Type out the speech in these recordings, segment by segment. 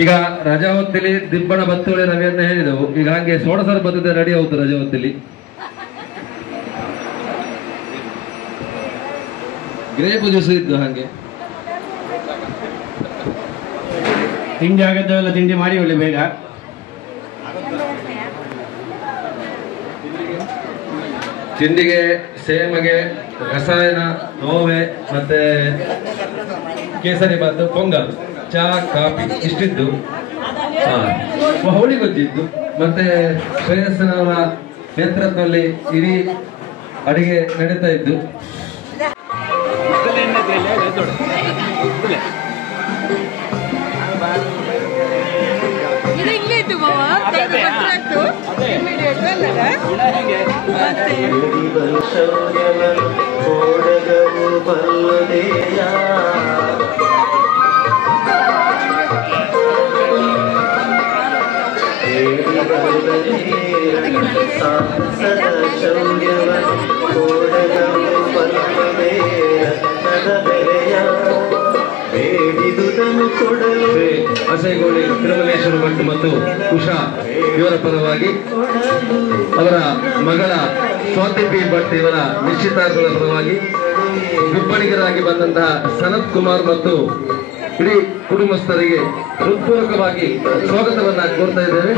ಈಗ ರಜಾ ಹೊತ್ತಲಿ ದಿಬ್ಬಣ ಬತ್ತುಳಿ ರವಿಯನ್ನ ಹೇಳಿದೆವು. ಈಗ ಹಾಗೆ ಸೋಡಸರ ಬದ್ಧತೆ ರೆಡಿ ಆಗುತ್ತೆ ರಜಾ ಹೊತ್ತಲಿ. ಗ್ರೇಪ್ ಜ್ಯೂಸ್ ಇದ್ದು ಹಾಗೆ ತಿಂಡಿ ಆಗದ್ದೆಲ್ಲ ತಿಂಡಿ ಮಾಡಿ ಒಳ್ಳೆ ಬೇಗ. ತಿಂಡಿಗೆ ಸೇಮಗೆ ರಸಾಯನ ನೋವೆ ಮತ್ತೆ ಕೇಸರಿ ಬಾತು ಪೊಂಗಲ್ ಚಾ ಕಾಫಿ ಇಷ್ಟಿದ್ದು. ಹೋಳಿ ಗೊಜ್ಜಿದ್ದು ಮತ್ತೆ ಶ್ರೇಯಸ್ಸನವರ ನೇತೃತ್ವದಲ್ಲಿ ಇಡೀ ಅಡಿಗೆ ನಡೀತಾ ಇದ್ದು. ಅಸೈಗೋಳಿ ತಿರುಮಲೇಶ್ವರ ಭಟ್ ಮತ್ತು ಉಷಾ ಇವರ ಪರವಾಗಿ ಅವರ ಮಗಳ ಸ್ವಾತಿ ಪಿ ಭಟ್ ಇವರ ನಿಶ್ಚಿತಾರ್ಥದ ಪರವಾಗಿ ವಿಬ್ಬಣಿಗರಾಗಿ ಬಂದಂತಹ ಸನತ್ ಕುಮಾರ್ ಮತ್ತು ಇಡೀ ಕುಟುಂಬಸ್ಥರಿಗೆ ಹೃತ್ಪೂರ್ವಕವಾಗಿ ಸ್ವಾಗತವನ್ನ ಕೋರ್ತಾ ಇದ್ದೇವೆ.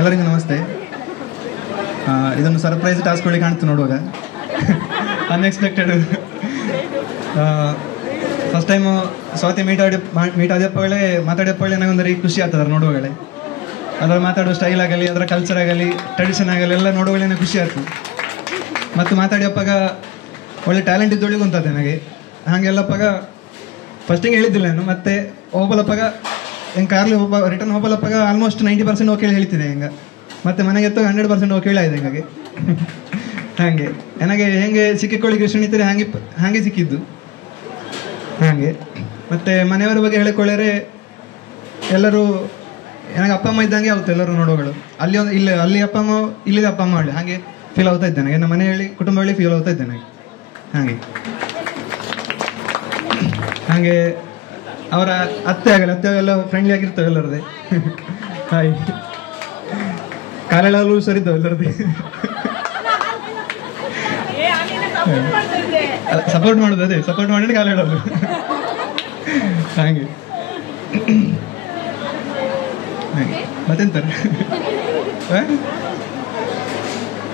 ಎಲ್ಲರಿಗೂ ನಮಸ್ತೆ. ಇದೊಂದು ಸರ್ಪ್ರೈಸ್ ಟಾಸ್ಕ್ ಒಳಗೆ ಕಾಣ್ತು ನೋಡುವಾಗ, unexpected. First time Swati meet ಆದ್ಯಪ್ಪಗಳೇ ಮಾತಾಡ್ಯಪ್ಪಗಳೇ ನನಗೊಂದು ಖುಷಿ ಆಗ್ತದೆ ನೋಡುವಾಗಲೇ. ಅದರ ಮಾತಾಡೋ ಸ್ಟೈಲ್ ಆಗಲಿ, ಅದರ ಕಲ್ಚರ್ ಆಗಲಿ, ಟ್ರೆಡಿಷನ್ ಆಗಲಿ ಎಲ್ಲ ನೋಡುವಾಗಲೇ ಖುಷಿ ಆಯ್ತು. ಮತ್ತು ಮಾತಾಡ್ಯಪ್ಪಾಗ ಒಳ್ಳೆ ಟ್ಯಾಲೆಂಟ್ ಇದ್ದೊಳಗೆ ಉಂಟದೆ ನನಗೆ. ಹಾಗೆಲ್ಲಪ್ಪಾಗ ಫಸ್ಟಿಗೆ ಹೇಳಿದ್ದಿಲ್ಲ ನಾನು, ಮತ್ತೆ ಹೋಗಲಪ್ಪಾಗ ಹೆಂಗೆ ಕಾರ್ಲಿ ರಿಟರ್ನ್ ಹೋಗಲಪ್ಪಾಗ ಆಲ್ಮೋಸ್ಟ್ 90% ಓಕೆ ಹೇಳ್ತಿದ್ದೆ ಹೆಂಗೆ. ಮತ್ತು ಮನೆಗೆ ಎತ್ತೋ 100% ಓಕೆ ಆಗಿದೆ ಹಂಗಾಗಿ. ಹಾಗೆ ನನಗೆ ಹೆಂಗೆ ಸಿಕ್ಕಿಕೊಳ್ಳಿಕ್ಕೆ ಸುಣಿತಾರೆ ಹಾಗೆ ಸಿಕ್ಕಿದ್ದು ಹಾಗೆ. ಮತ್ತು ಮನೆಯವರ ಬಗ್ಗೆ ಹೇಳಿಕೊಳ್ಳರೆ ಎಲ್ಲರೂ ನನಗೆ ಅಪ್ಪ ಅಮ್ಮ ಇದ್ದಂಗೆ ಆಗುತ್ತೆ ಎಲ್ಲರೂ ನೋಡೋಗಳು. ಅಲ್ಲಿ ಅಪ್ಪ ಅಮ್ಮ, ಇಲ್ಲಿದೆ ಅಪ್ಪ ಅಮ್ಮ ಹೇಳಿ ಹಾಗೆ ಫೀಲ್ ಆಗ್ತಾ ಇದ್ದೆ ನನಗೆ. ನಮ್ಮ ಮನೆ ಹೇಳಿ ಕುಟುಂಬ ಹೇಳಿ ಫೀಲ್ ಆಗ್ತಾ ಇದ್ದೆ ನನಗೆ ಹಾಗೆ. ಹಾಗೆ ಅವರ ಅತ್ತೆ ಎಲ್ಲ ಫ್ರೆಂಡ್ಲಿ ಆಗಿರ್ತವೆ ಎಲ್ಲರದೇ. ಹಾಯ್ ಕಾಲೆಲ್ಲೂ ಸರಿತಾವೆ ಎಲ್ಲರದೇ. ಸಪೋರ್ಟ್ ಮಾಡೋದು, ಅದೇ ಸಪೋರ್ಟ್ ಮಾಡಿ ಕಾಲು ಹೇಳೋದು ಹಾಗೆ. ಮತ್ತೆಂತಾರೆ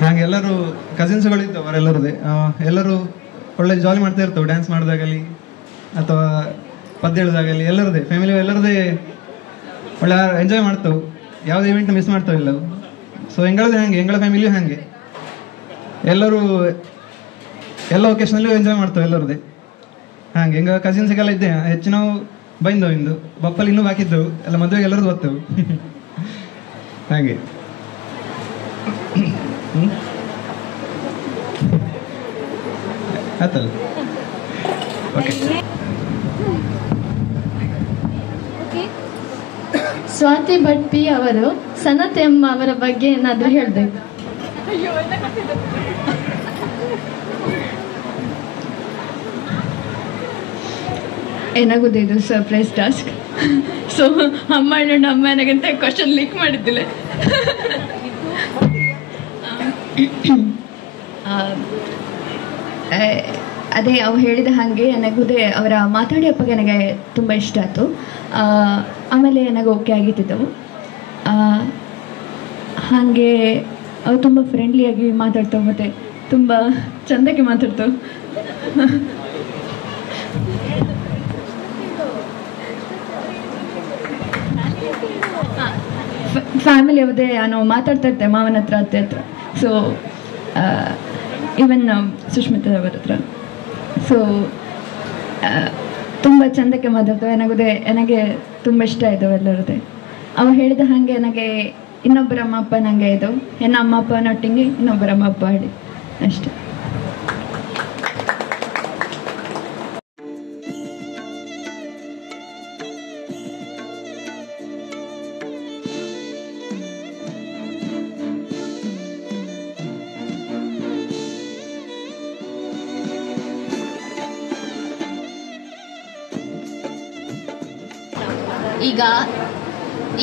ಹಾಗೆ ಎಲ್ಲರೂ ಕಸಿನ್ಸ್ಗಳು ಇದ್ದವು ಅವರೆಲ್ಲರದೇ. ಎಲ್ಲರೂ ಒಳ್ಳೆ ಜಾಲಿ ಮಾಡ್ತಾ ಇರ್ತವೆ, ಡ್ಯಾನ್ಸ್ ಮಾಡಿದಾಗಲಿ ಅಥವಾ ಪದ್ಯ ಹೇಳೋದಾಗಲಿ ಎಲ್ಲರದೇ. ಫ್ಯಾಮಿಲಿ ಎಲ್ಲರದೇ ಒಳ್ಳೆ ಎಂಜಾಯ್ ಮಾಡ್ತಾವೆ, ಯಾವುದೇ ಇವೆಂಟ್ ಮಿಸ್ ಮಾಡ್ತಾವೆ ಎಲ್ಲವು. ಸೊ ಹೆಂಗಳದೇ ಹಾಗೆ, ಹೆಂಗಳ ಫ್ಯಾಮಿಲಿಯೂ ಹಾಗೆ ಎಲ್ಲರೂ ಎಲ್ಲ ಒಕೇಶನಲ್ಲೂ ಎಂಜಾಯ್ ಮಾಡ್ತಾವೆ ಎಲ್ಲರದೇ ಹಾಗೆ. ಹಿಂಗೆ ಕಸಿನ್ಸಿಗೆಲ್ಲ ಇದ್ದೆ ಹೆಚ್ಚು ನಾವು ಬೈಂದವು ಇಂದು ಬಪ್ಪಲ್ಲಿ ಇನ್ನೂ ಬಾಕಿದ್ದವು ಎಲ್ಲ ಮದುವೆಗೆ ಎಲ್ಲರದ್ದು ಓದ್ತೇವೆ ಹಾಗೆ. ಆಯ್ತಲ್ಲ, ಓಕೆ. ಸ್ವಾತಿ ಭಟ್ ಪಿ ಅವರು ಸನತ್ ಎಂ ಅವರ ಬಗ್ಗೆ ಏನಾದರೂ ಹೇಳಬೇಕು. ಏನಾಗೋದು ಇದು ಸರ್ಪ್ರೈಸ್ ಟಾಸ್ಕ್. ಸೊ ಅಮ್ಮ ನನಗಂತ ಕ್ವಶನ್ ಲೀಕ್ ಮಾಡಿದ್ದಿಲ್ಲ. ಅದೇ ಅವ್ರು ಹೇಳಿದ ಹಾಗೆ ನನಗುದೇ ಅವರ ಮಾತಾಡಿಯಪ್ಪಾಗ ನನಗೆ ತುಂಬ ಇಷ್ಟ ಆಯಿತು. ಆಮೇಲೆ ನನಗೆ ಓಕೆ ಆಗಿತ್ತಿದ್ದವು. ಹಾಗೆ ಅವು ತುಂಬ ಫ್ರೆಂಡ್ಲಿಯಾಗಿ ಮಾತಾಡ್ತಾವೆ ಮತ್ತು ತುಂಬ ಚೆಂದಾಗಿ ಮಾತಾಡ್ತಾವೆ. ಫ್ಯಾಮಿಲಿ ಅವದೇ ನಾವು ಮಾತಾಡ್ತಾ ಇರ್ತೇವೆ ಮಾವನ ಹತ್ರ, ಅತ್ತೆ ಹತ್ರ. ಸೊ ಈವನ್ ಸುಷ್ಮಿತಾ ಅವರ ಹತ್ರ. ಸೊ ತುಂಬ ಚೆಂದಕ್ಕೆ ಮಾತಾಡ್ತವೆ. ನನಗೆ ತುಂಬ ಇಷ್ಟ ಆಯಿತು ಎಲ್ಲರದೇ. ಅವ ಹೇಳಿದ ಹಾಗೆ ನನಗೆ ಇನ್ನೊಬ್ಬರ ಅಮ್ಮ ಅಪ್ಪ ನನಗೆ ಇದು ಹೆಣ್ಣು ಅಮ್ಮ ಅಪ್ಪನೊಟ್ಟಿಗೆ ಇನ್ನೊಬ್ಬರ ಅಮ್ಮ ಅಪ್ಪ ಹೇಳಿ ಅಷ್ಟೆ.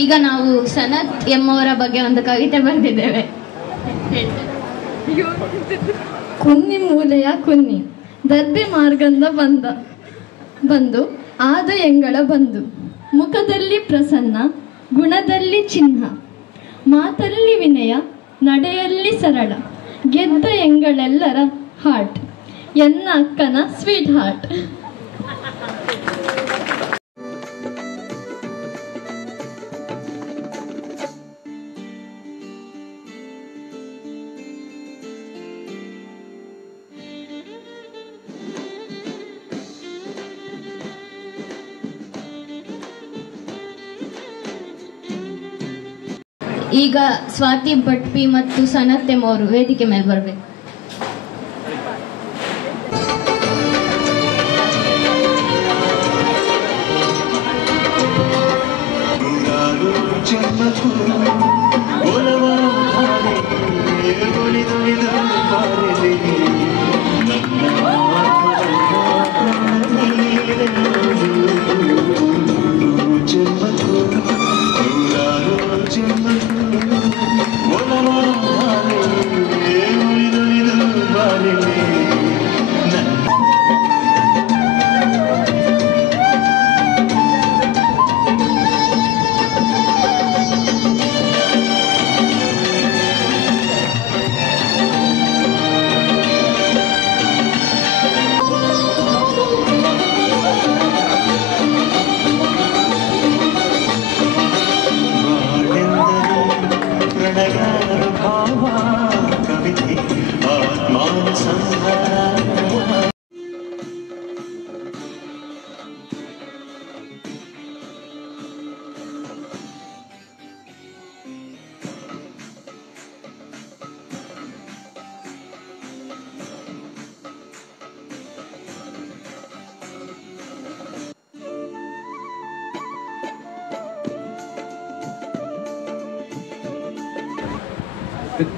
ಈಗ ನಾವು ಸನತ್ ಎಂಬವರ ಬಗ್ಗೆ ಒಂದು ಕವಿತೆ ಬರೆದಿದ್ದೇವೆ. ಕುನ್ನಿ ಮೂಲೆಯ ಕುನ್ನಿ ದರ್ಬೆ ಮಾರ್ಗಂದ ಬಂದು ಆದ ಎಂಗಳ ಬಂದು ಮುಖದಲ್ಲಿ ಪ್ರಸನ್ನ ಗುಣದಲ್ಲಿ ಚಿಹ್ನ ಮಾತಲ್ಲಿ ವಿನಯ ನಡೆಯಲ್ಲಿ ಸರಳ ಗೆದ್ದ ಎಂಗಳೆಲ್ಲರ ಹಾರ್ಟ್ ಎನ್ನ ಅಕ್ಕನ ಸ್ವೀಟ್ ಹಾರ್ಟ್. ಈಗ ಸ್ವಾತಿ ಭಟ್ ಪಿ ಮತ್ತು ಸನತ್ ಎಂ ಅವರು ವೇದಿಕೆ ಮೇಲೆ ಬರಬೇಕು.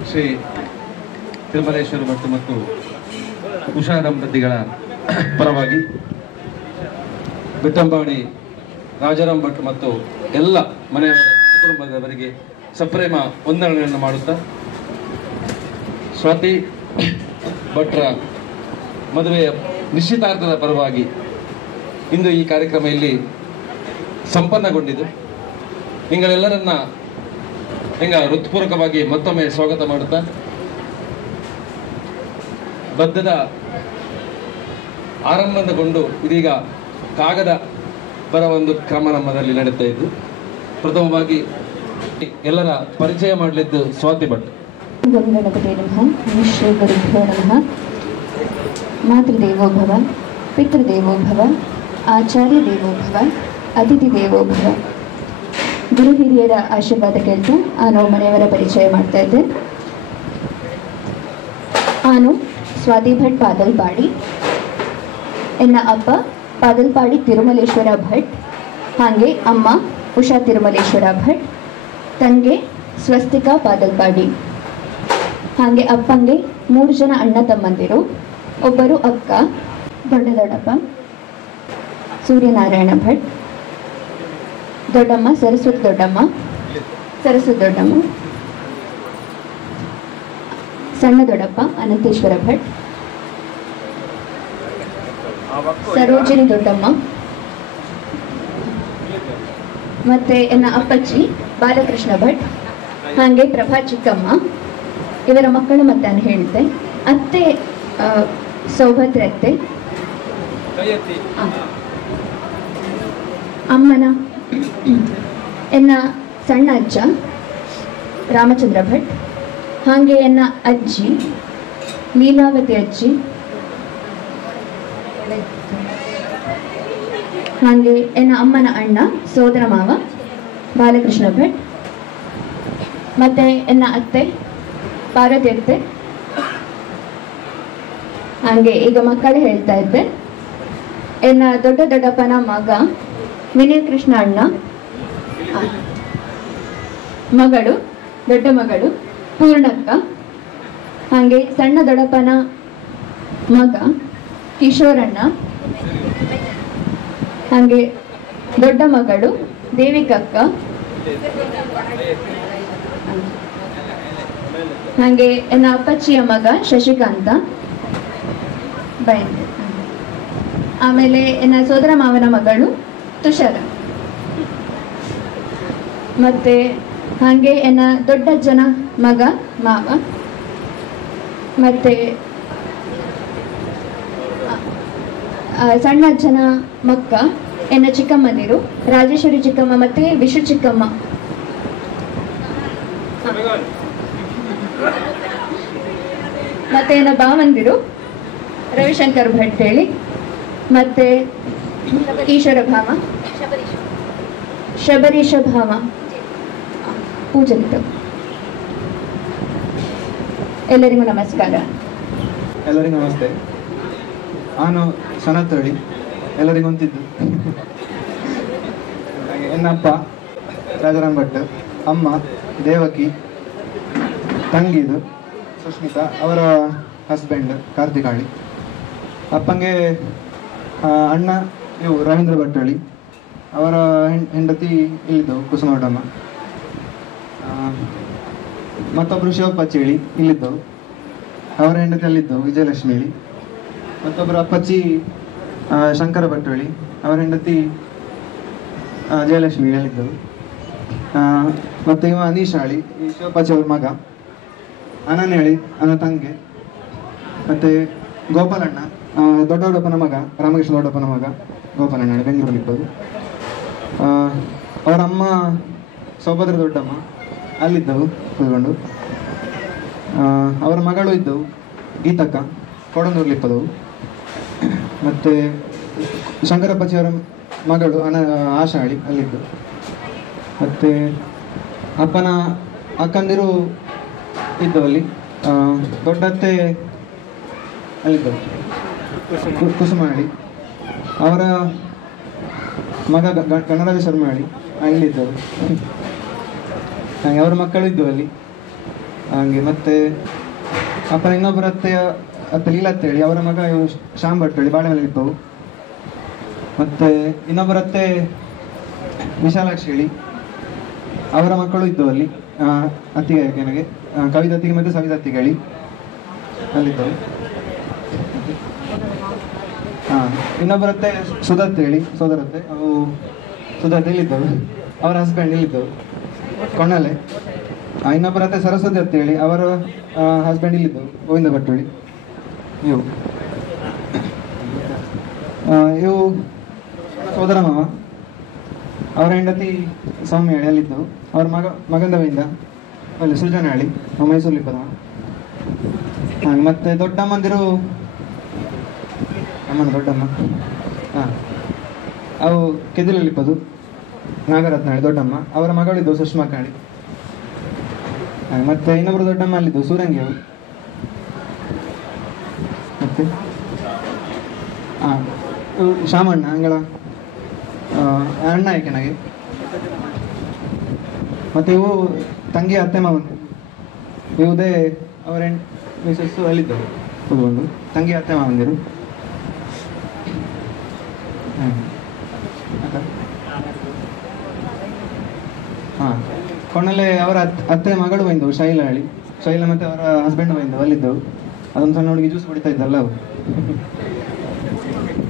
ಶ್ರೀ ತಿರುಮಲೇಶ್ವರ ಭಟ್ ಮತ್ತು ಉಷಾ ದಂಪತಿಗಳ ಪರವಾಗಿ ಬೆಟ್ಟಂಬಾಡಿ ರಾಜಾರಾಮ್ ಭಟ್ ಮತ್ತು ಎಲ್ಲ ಮನೆಯವರ ಕುಟುಂಬದವರಿಗೆ ಸಪ್ರೇಮ ವಂದನೆಗಳನ್ನು ಮಾಡುತ್ತಾ ಸ್ವಾತಿ ಭಟ್ರ ಮದುವೆಯ ನಿಶ್ಚಿತಾರ್ಥದ ಪರವಾಗಿ ಇಂದು ಈ ಕಾರ್ಯಕ್ರಮ ಇಲ್ಲಿ ಸಂಪನ್ನಗೊಂಡಿದ್ದು ನಿಗಳೆಲ್ಲರನ್ನ ಹೃತ್ಪೂರ್ವಕವಾಗಿ ಮತ್ತೊಮ್ಮೆ ಸ್ವಾಗತ ಮಾಡುತ್ತಾ ಬದ್ಧದ ಆರಂಭಗೊಂಡು ಇದೀಗ ಕಾಗದ ಬರ ಒಂದು ಕ್ರಮ ನಮ್ಮದಲ್ಲಿ ನಡೀತಾ ಇದ್ದು ಪ್ರಥಮವಾಗಿ ಎಲ್ಲರ ಪರಿಚಯ ಮಾಡಲಿದ್ದು ಸ್ವಾತಿ ಭಟ್. ಗಂಗಣಪತಿ ನಮಃ ಶ್ರೀ ಗುರುಭ್ಯೋ ನಮಃ. ಮಾತೃದೇವೋ ಭವ ಪಿತೃದೇವೋ ಭವ ಆಚಾರ್ಯ ದೇವೋ ಭವ ಅತಿಥಿ ದೇವೋ ಭವ. ಗುರು ಹಿರಿಯರ ಆಶೀರ್ವಾದ ಕೇಳ್ತಾ ನಾನು ಮನೆಯವರ ಪರಿಚಯ ಮಾಡ್ತಾ ಇದ್ದೆ. ನಾನು ಸ್ವಾತಿ ಭಟ್ ಪಾದಲ್ಪಾಡಿ, ಎನ್ನ ಅಪ್ಪ ಪಾದಲ್ಪಾಡಿ ತಿರುಮಲೇಶ್ವರ ಭಟ್, ಹಾಗೆ ಅಮ್ಮ ಉಷಾ ತಿರುಮಲೇಶ್ವರ ಭಟ್, ತಂಗೆ ಸ್ವಸ್ತಿಕಾ ಪಾದಲ್ಪಾಡಿ. ಹಾಗೆ ಅಪ್ಪಂಗೆ 3 ಜನ ಅಣ್ಣ ತಮ್ಮಂದಿರು, ಒಬ್ಬರು ಅಕ್ಕ ದೊಡ್ಡಪ್ಪ ಸೂರ್ಯನಾರಾಯಣ ಭಟ್, ದೊಡ್ಡಮ್ಮ ಸರಸ್ವತಿ ದೊಡ್ಡಮ್ಮ, ಸಣ್ಣ ದೊಡ್ಡಪ್ಪ ಅನಂತೇಶ್ವರ ಭಟ್, ಸರೋಜಿನಿ ದೊಡ್ಡಮ್ಮ, ಮತ್ತೆ ಎನ್ನ ಅಪ್ಪಚ್ಚಿ ಬಾಲಕೃಷ್ಣ ಭಟ್, ಹಾಗೆ ಪ್ರಭಾ ಚಿಕ್ಕಮ್ಮ. ಇವರ ಮಕ್ಕಳು ಮತ್ತೆ ನಾನು ಹೇಳಿದ್ದೆ. ಅತ್ತೆ ಸೌಭದ್ರೆ ಅತ್ತೆ, ಅಮ್ಮನ ಎನ್ನ ಸಣ್ಣ ಅಜ್ಜ ರಾಮಚಂದ್ರ ಭಟ್, ಹಾಗೆ ಎನ್ನ ಅಜ್ಜಿ ಲೀಲಾವತಿ ಅಜ್ಜಿ, ಹಾಗೆ ಎನ್ನ ಅಮ್ಮನ ಅಣ್ಣ ಸೋದರ ಮಾವ ಬಾಲಕೃಷ್ಣ ಭಟ್, ಮತ್ತೆ ಎನ್ನ ಅತ್ತೆ ಪಾರ್ವತಿ ಅತ್ತೆ. ಹಾಗೆ ಈಗ ಮಕ್ಕಳು ಹೇಳ್ತಾ ಇದ್ದೆ. ಎನ್ನ ದೊಡ್ಡಪ್ಪನ ಮಗ ವಿನಯ ಕೃಷ್ಣ ಅಣ್ಣ, ಮಗಳು ದೊಡ್ಡ ಮಗಳು ಪೂರ್ಣಕ್ಕ, ಹಾಗೆ ಸಣ್ಣ ದೊಡ್ಡಪ್ಪನ ಮಗ ಕಿಶೋರಣ್ಣ, ಹಾಗೆ ದೊಡ್ಡ ಮಗಳು ದೇವಿಕಕ್ಕ, ಹಾಗೆ ನನ್ನ ಅಪ್ಪಚ್ಚಿಯ ಮಗ ಶಶಿಕಾಂತ ಬೈಂದೆ, ಆಮೇಲೆ ನನ್ನ ಸೋದರ ಮಾವನ ಮಗಳು ತುಷಾರ, ಮತ್ತೆ ಹಾಗೆ ನನ್ನ ದೊಡ್ಡಜ್ಜನ ಮಗ ಮಾವ, ಮತ್ತೆ ಸಣ್ಣ ಅಜ್ಜನ ಮಕ್ಕ ಎನ್ನ ಚಿಕ್ಕಮ್ಮಂದಿರು ರಾಜೇಶ್ವರಿ ಚಿಕ್ಕಮ್ಮ ಮತ್ತೆ ವಿಶು ಚಿಕ್ಕಮ್ಮ, ಮತ್ತೆ ನನ್ನ ಭಾವಂದಿರು ರವಿಶಂಕರ್ ಭಟ್ ಹೇಳಿ, ಮತ್ತೆ ಈಶ್ವರ ಭಾವ, ಶಬರೀಶ ಭಾವ ಪೂಜನಿತು. ಎಲ್ಲರಿಗೂ ನಮಸ್ಕಾರ. ಎಲ್ಲರಿಗೂ ನಮಸ್ತೆ. ನಾನು ಸನತ್ತಳಿ, ಎಲ್ಲರಿಗೂ ಹೊಂತಿದ್ದು. ಹಾಗೆ ಎನ್ನಪ್ಪ ರಾಜಾರಾಮ್ ಭಟ್, ಅಮ್ಮ ದೇವಕಿ, ತಂಗಿದು ಸುಷ್ಮಿತಾ, ಅವರ ಹಸ್ಬೆಂಡ್ ಕಾರ್ತಿಕಾಳಿ, ಅಪ್ಪಂಗೆ ಅಣ್ಣ ಇವು ರವೀಂದ್ರ ಭಟ್ಟಳಿ, ಅವರ ಹೆಂಡತಿ ಇಲ್ಲಿದ್ದವು ಕುಸುಮೋಟಮ್ಮ, ಮತ್ತೊಬ್ಬರು ಶಿವಪ್ಪಚ್ಚಿ ಇಲ್ಲಿದ್ದವು, ಅವರ ಹೆಂಡತಿ ಅಲ್ಲಿದ್ದವು ವಿಜಯಲಕ್ಷ್ಮಿ ಹೇಳಿ, ಮತ್ತೊಬ್ಬರು ಅಪ್ಪಚ್ಚಿ ಶಂಕರ ಭಟ್ಟಳಿ, ಅವರ ಹೆಂಡತಿ ಜಯಲಕ್ಷ್ಮಿ ಅಲ್ಲಿದ್ದವು, ಮತ್ತು ಇವ ಅನೀಶ್ ಹೇಳಿ ಈ ಶಿವಪ್ಪಚ್ಚಿ ಅವ್ರ ಮಗ, ಅನನ್ ಹೇಳಿ ನನ್ನ ತಂಗೆ, ಮತ್ತು ಗೋಪಾಲಣ್ಣ ದೊಡ್ಡಪ್ಪನ ಮಗ, ರಾಮಕೃಷ್ಣ ದೊಡ್ಡಪ್ಪನ ಮಗ ಗೋಪಾಲಣ್ಣ ಹೇಳಿ ಬೆಂಗಳೂರಲ್ಲಿ ಇದ್ದವು, ಅವರ ಅಮ್ಮ ಸೌಭದ್ರ ದೊಡ್ಡಮ್ಮ ಅಲ್ಲಿದ್ದವು ಕೂತ್ಕೊಂಡು, ಅವರ ಮಗಳು ಇದ್ದವು ಗೀತಕ್ಕ ಕೊಡಂದೂರ್ಲಿಪ್ಪದವು, ಮತ್ತು ಶಂಕರಪ್ಪಚ್ಚಿಯವರ ಮಗಳು ಆಶಾಳಿ ಅಲ್ಲಿದ್ದು, ಮತ್ತು ಅಪ್ಪನ ಅಕ್ಕಂದಿರು ಇದ್ದವಲ್ಲಿ, ದೊಡ್ಡತ್ತೆ ಅಲ್ಲಿದ್ದವು ಕುಸುಮಾಳಿ, ಅವರ ಮಗ ಗಣರಾಜ ಶರ್ಮಾಳಿ ಇಲ್ಲಿದ್ದವು, ಹಾಗೆ ಅವರ ಮಕ್ಕಳು ಇದ್ದವು ಅಲ್ಲಿ. ಹಾಗೆ ಮತ್ತು ಅಪ್ಪನ ಇನ್ನೊಬ್ಬರ ಅತ್ತೆ ಲೀಲತ್ತೆ ಹೇಳಿ, ಅವರ ಮಗ ಇವು ಶ್ಯಾಮ್ ಭಟ್ ಹೇಳಿ ಬಾಳೆಮಲೆ ಇದ್ದವು, ಮತ್ತು ಇನ್ನೊಬ್ಬರ ಅತ್ತೆ ವಿಶಾಲಾಕ್ಷಿ ಹೇಳಿ, ಅವರ ಮಕ್ಕಳು ಇದ್ದವು ಅಲ್ಲಿ, ಅತ್ತಿಗೆ ನನಗೆ ಕವಿದತ್ತಿಗೆ ಮತ್ತು ಸವಿದತ್ತಿಗೆ ಹೇಳಿ ಅಲ್ಲಿದ್ದವು. ಇನ್ನೊಬ್ಬರತ್ತೆ ಸುಧತ್ತೆ ಹೇಳಿ ಸೋದರತ್ತೆ, ಅವು ಸುಧತ್ತೆ ಇಲ್ಲಿದ್ದವು, ಅವರ ಹಸ್ಬೆಂಡ್ ಇಲ್ಲಿದ್ದವು ಕೊಂಡಲೆ. ಇನ್ನೊಬ್ಬರತ್ತೆ ಸರಸ್ವತಿ ಅತ್ತೆ ಹೇಳಿ, ಅವರ ಹಸ್ಬೆಂಡ್ ಇಲ್ಲಿದ್ದವು ಗೋವಿಂದ ಭಟ್ ಹೇಳಿ. ಇವು ಇವು ಸೋದರ ಮಾವ, ಅವರ ಹೆಂಡತಿ ಸೌಮ್ಯ ಹೇಳಿ ಅಲ್ಲಿದ್ದವು, ಅವರ ಮಗಂದವಿಂದ ಅಲ್ಲಿ ಸೃಜನ ಹೇಳಿ ಮೈಸೂರಲ್ಲಿ ಪದ. ಹಾಗೆ ಮತ್ತೆ ದೊಡ್ಡಮ್ಮಂದಿರು, ಅಮ್ಮನ ದೊಡ್ಡಮ್ಮ ಅವು ಕೆದಿಲಲ್ಲಿಪ್ಪದು ನಾಗರತ್ನ ಹೇಳಿ ದೊಡ್ಡಮ್ಮ, ಅವರ ಮಗಳಿದ್ದು ಸುಷ್ಮಾ ಕಾಳಿ. ಮತ್ತೆ ಇನ್ನೊಬ್ರು ದೊಡ್ಡಮ್ಮ ಅಲ್ಲಿದ್ದು ಸೂರಂಗಿ ಅವರು. ಮತ್ತೆ ಶಾಮಣ್ಣ ಅಂಗಳ ಅಣ್ಣ ಏಕೆನಾಗೆ. ಮತ್ತೆ ಇವು ತಂಗಿ ಅತ್ತೆ ಮಾವನ್, ಇವುದೇ ಅವರ ಮಿಸಸ್ಸು ಅಲ್ಲಿದ್ದರು ಕೂತ್ಕೊಂಡು, ತಂಗಿ ಅತ್ತೆ ಮಾವಂದಿರು. ಹಾಂ ಕೊಂಡಲ್ಲೇ ಅವರ ಅತ್ತೆ ಮಗಳು ಬೈಂದವು ಶೈಲ ಹೇಳಿ, ಶೈಲ ಮತ್ತೆ ಅವರ ಹಸ್ಬೆಂಡ್ ಬೈಂದವು ಅಲ್ಲಿದ್ದವು. ಅದೊಂದು ಸಣ್ಣ ಹುಡುಗಿ ಜ್ಯೂಸ್ ಕುಡಿತಾ ಇದ್ದಲ್ಲ ಅವು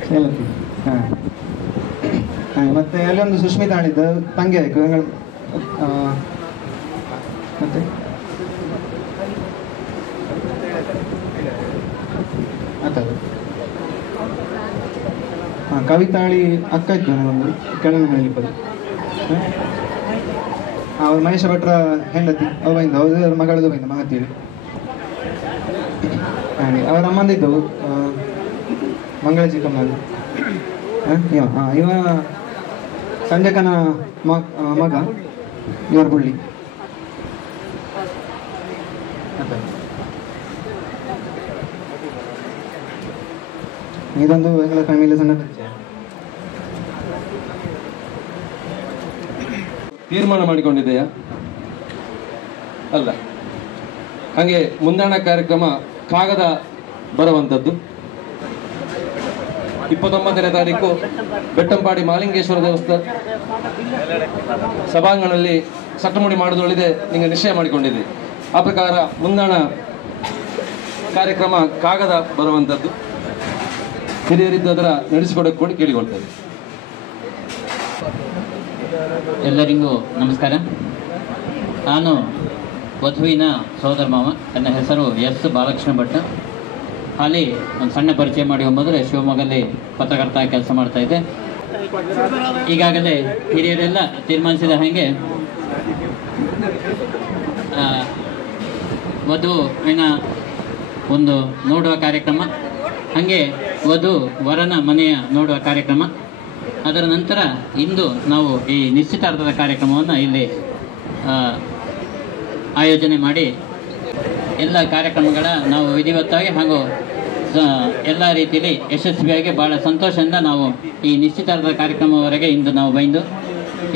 ಶೈಲತಿ. ಹಾಂ ಮತ್ತೆ ಅಲ್ಲಿ ಒಂದು ಸುಷ್ಮಿತಾ ಆಳಿದ್ದ ತಂಗಿ ಆಯ್ತು. ಮತ್ತೆ ಆತಲ್ಲ ಹಾಂ ಕವಿತಾಳಿ ಅಕ್ಕ ಇತ್ತು ನನಗೊಂದು ಕೆಳಗೆ ಹೇಳಿಪ್ಪದು. ಅವ್ರು ಮಹೇಶ ಭಟ್ರ ಹೆಂಡತಿ ಅವ ಬೈಂದ, ಅವ್ರ ಮಗಳದು ಬೈಂದ ಮಹತೀಳಿ. ಹಾಗೆ ಅವರ ಅಮ್ಮಂದಿದ್ದವು ಮಂಗಳ ಚಿಕ್ಕಮ್ಮ. ಇವ ಸಂಜಕನ ಮಗ ಇವರ ಬುಳ್ಳಿ. ಇದೊಂದು ಎಂಗಳ ಫ್ಯಾಮಿಲಿ ಸಣ್ಣ ಪರಿಚಯ. ತೀರ್ಮಾನ ಮಾಡಿಕೊಂಡಿದೆಯಾ? ಅಲ್ಲ. ಹಾಗೆ ಮುಂದಾಣ ಕಾರ್ಯಕ್ರಮ ಕಾಗದ ಬರುವಂಥದ್ದು. 29ನೇ ತಾರೀಕು ಬೆಟ್ಟಂಪಾಡಿ ಮಾಲಿಂಗೇಶ್ವರ ದೇವಸ್ಥಾನ ಸಭಾಂಗಣದಲ್ಲಿ ಸಟ್ಟುಮುಡಿ ಮಾಡೋದೊಳಿದೆ ನಿಮಗೆ ನಿಶ್ಚಯ ಮಾಡಿಕೊಂಡಿದೆ. ಆ ಪ್ರಕಾರ ಮುಂದಾಣ ಕಾರ್ಯಕ್ರಮ ಕಾಗದ ಬರುವಂಥದ್ದು ಹಿರಿಯರಿದ್ದು ಅದರ ನಡೆಸಿಕೊಡಕ್ಕೆ ಕೂಡ ಕೇಳಿಕೊಳ್ತೇವೆ. ಎಲ್ಲರಿಗೂ ನಮಸ್ಕಾರ. ನಾನು ವಧುವಿನ ಸೋದರ ಮಾವ. ನನ್ನ ಹೆಸರು ಎಸ್ ಬಾಲಕೃಷ್ಣ ಭಟ್. ಅಲ್ಲಿ ಒಂದು ಸಣ್ಣ ಪರಿಚಯ ಮಾಡಿ ಮೊದಲೇ ಶಿವಮೊಗ್ಗದಲ್ಲಿ ಪತ್ರಕರ್ತ ಕೆಲಸ ಮಾಡ್ತಾ ಇದ್ದೆ. ಈಗಾಗಲೇ ಹಿರಿಯರೆಲ್ಲ ತೀರ್ಮಾನಿಸಿದ ಹಾಗೆ ವಧುವಿನ ಒಂದು ನೋಡುವ ಕಾರ್ಯಕ್ರಮ, ಹಾಗೆ ವಧು ವರನ ಮನೆಯ ನೋಡುವ ಕಾರ್ಯಕ್ರಮ, ಅದರ ನಂತರ ಇಂದು ನಾವು ಈ ನಿಶ್ಚಿತಾರ್ಥದ ಕಾರ್ಯಕ್ರಮವನ್ನು ಇಲ್ಲಿ ಆಯೋಜನೆ ಮಾಡಿ ಎಲ್ಲ ಕಾರ್ಯಕ್ರಮಗಳ ನಾವು ವಿಧಿವತ್ತಾಗಿ ಹಾಗೂ ಎಲ್ಲ ರೀತಿಯಲ್ಲಿ ಯಶಸ್ವಿಯಾಗಿ ಭಾಳ ಸಂತೋಷದಿಂದ ನಾವು ಈ ನಿಶ್ಚಿತಾರ್ಥದ ಕಾರ್ಯಕ್ರಮವರೆಗೆ ಇಂದು ನಾವು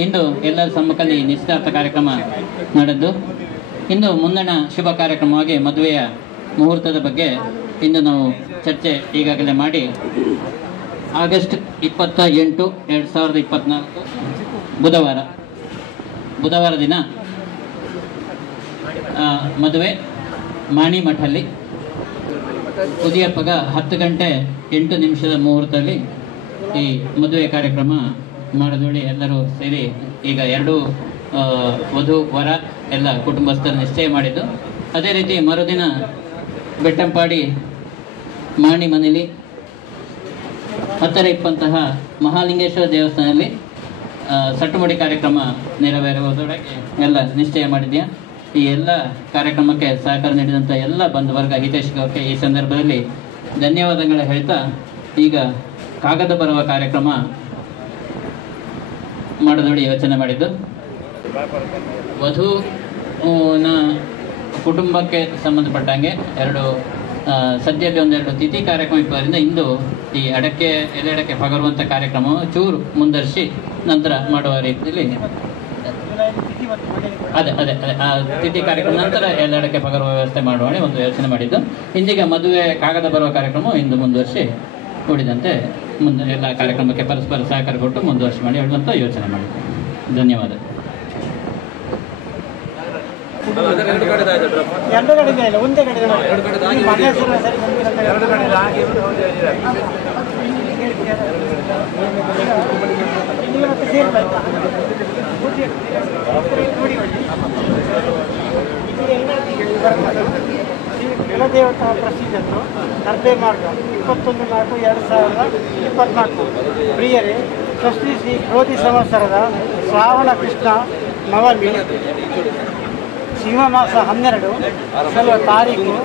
ಇಂದು ಎಲ್ಲರ ಸಮ್ಮುಖದಲ್ಲಿ ನಿಶ್ಚಿತಾರ್ಥ ಕಾರ್ಯಕ್ರಮ ನಡೆದು ಇಂದು ಮುಂದಿನ ಶುಭ ಕಾರ್ಯಕ್ರಮವಾಗಿ ಮದುವೆಯ ಮುಹೂರ್ತದ ಬಗ್ಗೆ ಇಂದು ನಾವು ಚರ್ಚೆ ಈಗಾಗಲೇ ಮಾಡಿ ಆಗಸ್ಟ್ 28, 2024 ಬುಧವಾರ ದಿನ ಮದುವೆ ಮಾಣಿಮಠಲ್ಲಿ ಉದಯಪಗ 10 ಗಂಟೆ 8 ನಿಮಿಷದ ಮುಹೂರ್ತದಲ್ಲಿ ಈ ಮದುವೆ ಕಾರ್ಯಕ್ರಮ ಮಾಡೋದೊಳಿ ಎಲ್ಲರೂ ಸೇರಿ ಈಗ ಎರಡು ವಧು ವರ ಎಲ್ಲ ಕುಟುಂಬಸ್ಥರು ನಿಶ್ಚಯ ಮಾಡಿದ್ದು. ಅದೇ ರೀತಿ ಮರುದಿನ ಬೆಟ್ಟಂಪಾಡಿ ಮಾಣಿ ಮನೆಯಲ್ಲಿ ಹತ್ತಿರ ಇಪ್ಪಂತಹ ಮಹಾಲಿಂಗೇಶ್ವರ ದೇವಸ್ಥಾನದಲ್ಲಿ ಸಟ್ಟುಮುಡಿ ಕಾರ್ಯಕ್ರಮ ನೆರವೇರುವುದರೊಳಗೆ ಎಲ್ಲ ನಿಶ್ಚಯ ಮಾಡಿದ್ಯಾ. ಈ ಎಲ್ಲ ಕಾರ್ಯಕ್ರಮಕ್ಕೆ ಸಹಕಾರ ನೀಡಿದಂಥ ಎಲ್ಲ ಬಂಧುವರ್ಗ ಹಿತೈಷಿಗಳಿಗೆ ಈ ಸಂದರ್ಭದಲ್ಲಿ ಧನ್ಯವಾದಗಳು ಹೇಳ್ತಾ, ಈಗ ಕಾಗದ ಬರುವ ಕಾರ್ಯಕ್ರಮ ಮಾಡೋದೊಡಿ ಯೋಚನೆ ಮಾಡಿದ್ದು. ವಧುನ ಕುಟುಂಬಕ್ಕೆ ಸಂಬಂಧಪಟ್ಟಂಗೆ ಸದ್ಯದಲ್ಲಿ ಒಂದೆರಡು ತಿಥಿ ಕಾರ್ಯಕ್ರಮ ಇಪ್ಪದರಿಂದ ಇಂದು ಈ ಎಲೆ ಅಡಕೆ ಪಗರುವಂಥ ಕಾರ್ಯಕ್ರಮ ಚೂರು ಮುಂದರ್ಶಿ ನಂತರ ಮಾಡುವ ರೀತಿಯಲ್ಲಿ ಅದೇ ಆ ತಿಥಿ ಕಾರ್ಯಕ್ರಮ ನಂತರ ಎಲೆ ಅಡಕೆ ಪಗರುವ ವ್ಯವಸ್ಥೆ ಮಾಡುವ ಒಂದು ಯೋಚನೆ ಮಾಡಿದ್ದು. ಇಂದೀಗ ಮದುವೆ ಕಾಗದ ಬರುವ ಕಾರ್ಯಕ್ರಮ ಇಂದು ಮುಂದುವರಿಸಿ ಉಳಿದಂತೆ ಮುಂದೆ ಎಲ್ಲ ಕಾರ್ಯಕ್ರಮಕ್ಕೆ ಪರಸ್ಪರ ಸಹಕಾರ ಕೊಟ್ಟು ಮುಂದುವರಿಸಿ ಮಾಡಿ ಹೇಳುವಂಥ ಯೋಚನೆ ಮಾಡಿದ್ದು. ಧನ್ಯವಾದ. ಎರಡು ಕಡೆ ಇಲ್ಲ, ಒಂದೇ ಕಡೆ ಕುಲದೇವತಾ ಪ್ರಸಿದ್ಧರು ದರ್ಬೆ ಮಾರ್ಗ 21/4/2024. ಪ್ರಿಯರೇ, ಷಷ್ಠಿ ಶ್ರೀ ಕ್ರೋಧಿ ಸಂವತ್ಸರದ ಶ್ರಾವಣ ಕೃಷ್ಣ ನವಮಿ ಸಿಂಹಮಾಸ 12 ತಾರೀಕು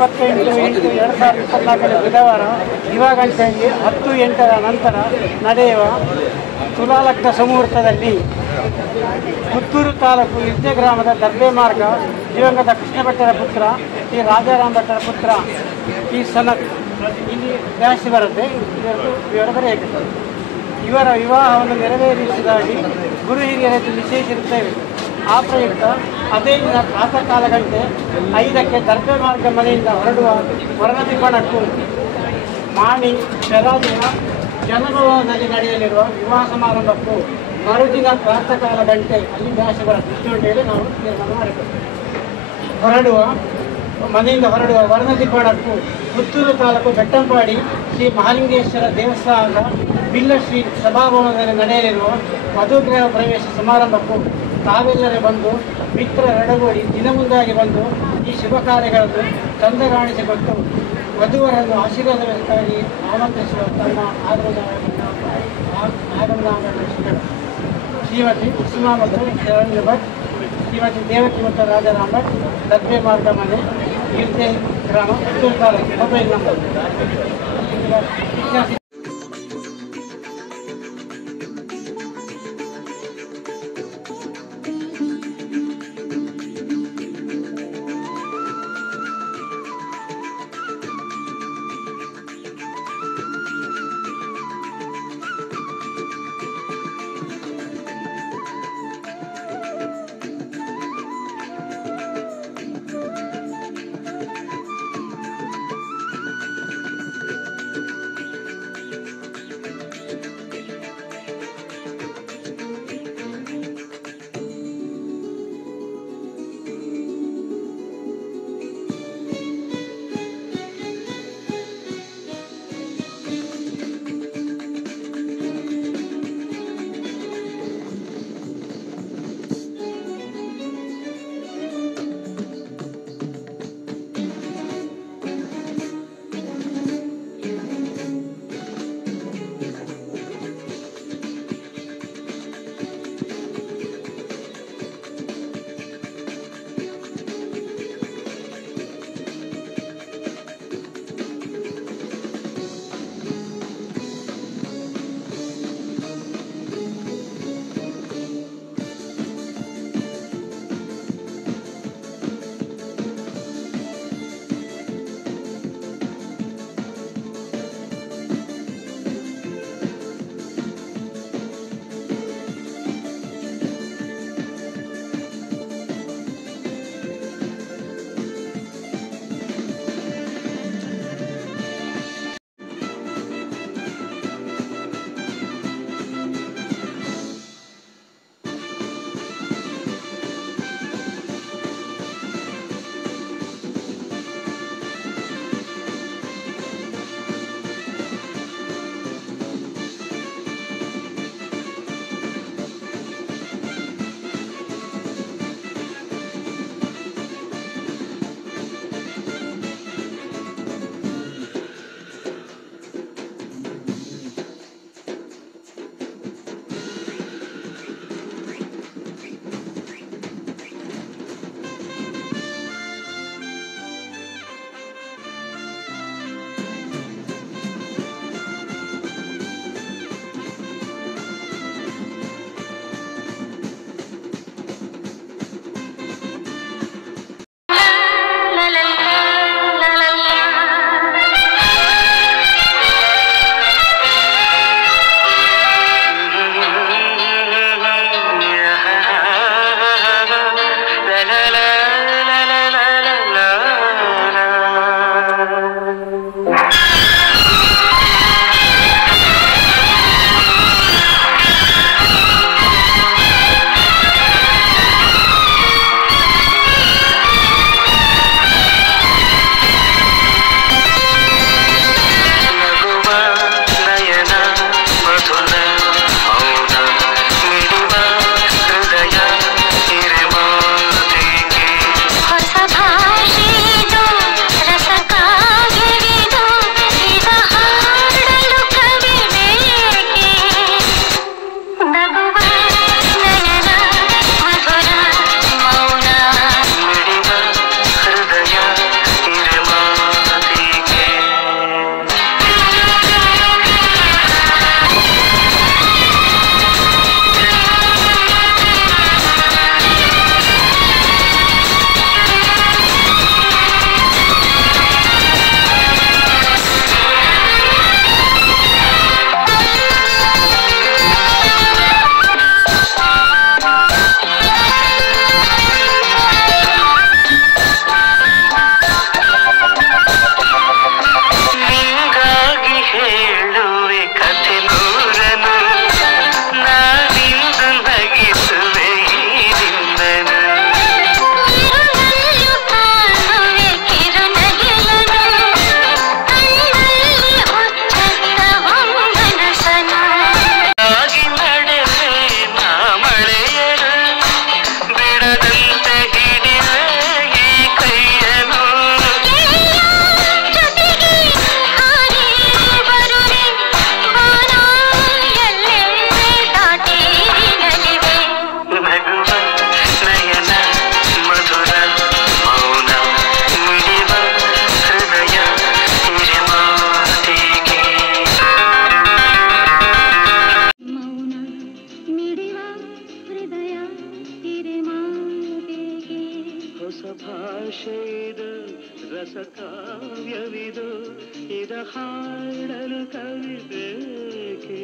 28/8/2024 ಬುಧವಾರ ದಿವಾಗಂಟೆಗೆ 10:08 ನಂತರ ನಡೆಯುವ ತುಲಾಲಗ್ನ ಸಮುಹೂರ್ತದಲ್ಲಿ ಪುತ್ತೂರು ತಾಲೂಕು ಯುದ್ಧ ಗ್ರಾಮದ ದರ್ಬೆ ಮಾರ್ಗ ದಿವಂಗತ ಕೃಷ್ಣ ಭಟ್ಟರ ಪುತ್ರ ಶ್ರೀ ರಾಜಾರಾಮ್ ಭಟ್ಟರ ಪುತ್ರ ಈ ಸನತ್ ಇಲ್ಲಿ ಜಾಸ್ತಿ ಬರುತ್ತೆ. ಇವರ ಬರೆಯಕ್ಕೆ ಇವರ ವಿವಾಹವನ್ನು ನೆರವೇರಿಸಿದಾಗಿ ಗುರು ಹಿರಿಯರಲ್ಲಿ ನಿಶ್ಚಯಿಸಿರುತ್ತೇವೆ. ಆ ಪ್ರಯುಕ್ತ ಅದೇ ದಿನ ಪ್ರಾತಃ ಕಾಲ ಗಂಟೆ 5ಕ್ಕೆ ದರ್ಬೆ ಮಾರ್ಗ ಮನೆಯಿಂದ ಹೊರಡುವ ವರನದಿ ಬಣಕ್ಕೂ ಮಾಣಿ ಶರಾಜಿನ ಜನಭವನದಲ್ಲಿ ನಡೆಯಲಿರುವ ವಿವಾಹ ಸಮಾರಂಭಕ್ಕೂ ಮರುದಿನ ಪ್ರಾತಃ ಕಾಲ ಗಂಟೆ ಅಲ್ಲಿ ಜಾಸ್ತಿ ಬರುತ್ತೆ ಇಷ್ಟು ಹೇಳಿ ನಾವು ತೀರ್ಮಾನ ಮಾಡಿದ್ದೇವೆ. ಮನೆಯಿಂದ ಹೊರಡುವ ವರನದಿ ಬಣಕ್ಕೂ ಪುತ್ತೂರು ತಾಲೂಕು ಬೆಟ್ಟಂಪಾಡಿ ಶ್ರೀ ಮಹಾಲಿಂಗೇಶ್ವರ ದೇವಸ್ಥಾನದ ಬಿಲ್ಲಶ್ರೀ ಸಭಾಭವನದಲ್ಲಿ ನಡೆಯಲಿರುವ ವಧುಗೃಹ ಪ್ರವೇಶ ಸಮಾರಂಭಕ್ಕೂ ತಾವೆಲ್ಲರೇ ಬಂದು ಮಿತ್ರರೊಡಗೂಡಿ ದಿನ ಮುಂದಾಗಿ ಬಂದು ಈ ಶುಭ ಕಾರ್ಯಗಳನ್ನು ಚಂದಗಾಣಿಸಿಕೊಟ್ಟು ವಧುವರನ್ನು ಆಶೀರ್ವಾದಕ್ಕಾಗಿ ಆಮಂತ್ರಿಸುವ ತಮ್ಮ ಆಗಮನ ಶ್ರೀಮತಿ ಕುಸುಮಾ ಮತ್ತು ಶರಣ್ಯ ಭಟ್, ಶ್ರೀಮತಿ ದೇವಕಿ ಮತ್ತು ರಾಜಾರಾಮ್ ಭಟ್, ದರ್ಬೆ ಮಾರ್ಗ ಮನೆ, ಗಿರ್ಜೆ ಗ್ರಾಮ, ಪುತ್ತೂರು ತಾಲೂಕು. ಮೊಬೈಲ್ ನಂಬರ್ ಹಾಡಲು ಕವಿಬೇಕೆ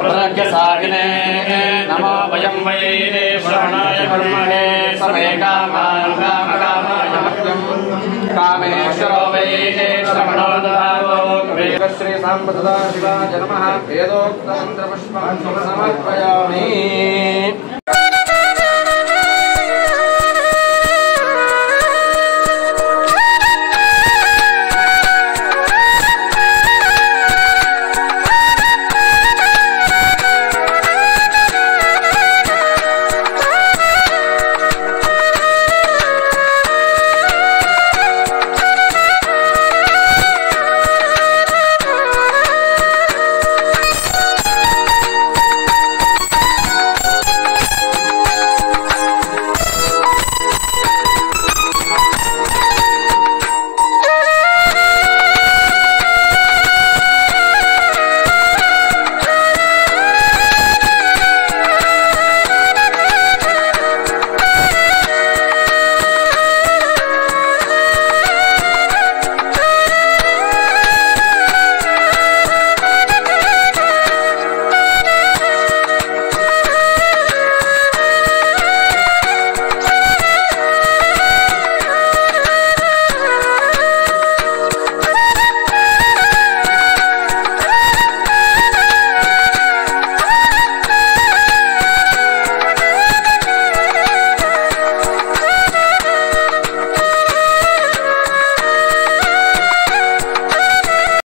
प्रज्ञसागिने नमो वयं वै श्रवणाय कर्मणे सर्वे कामाय कामेश्वरो वै श्रवणो ददातो श्री सांबदा शिवाय नमः वेदोक्तमन्त्रपुष्पं समर्पयामि।